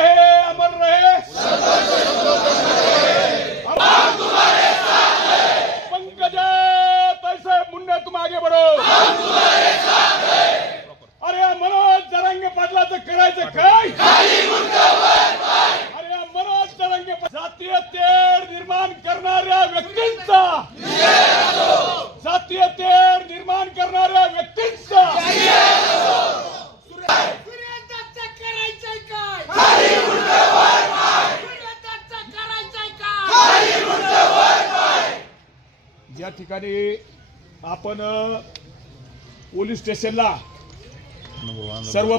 रहे अमर रहे, हम तुम्हारे साथ हैं। पंकजा तैसे मुन्ने तुम आगे बढ़ो, हम तुम्हारे साथ हैं। अरे मनोज जरांगे पाटलाचं करायचं काय? खाली मुंडावर पाय. अरे मनोज जरांगे जातीय तेढ निर्माण करणाऱ्या व्यक्तींचा, जातीय तेढ निर्माण करणाऱ्या व्यक्तींचा खाली मुंडावर पाय. खाली मुंडावर पाय. ज्या ठिकाणी आपण पोलीस स्टेशनला सर्व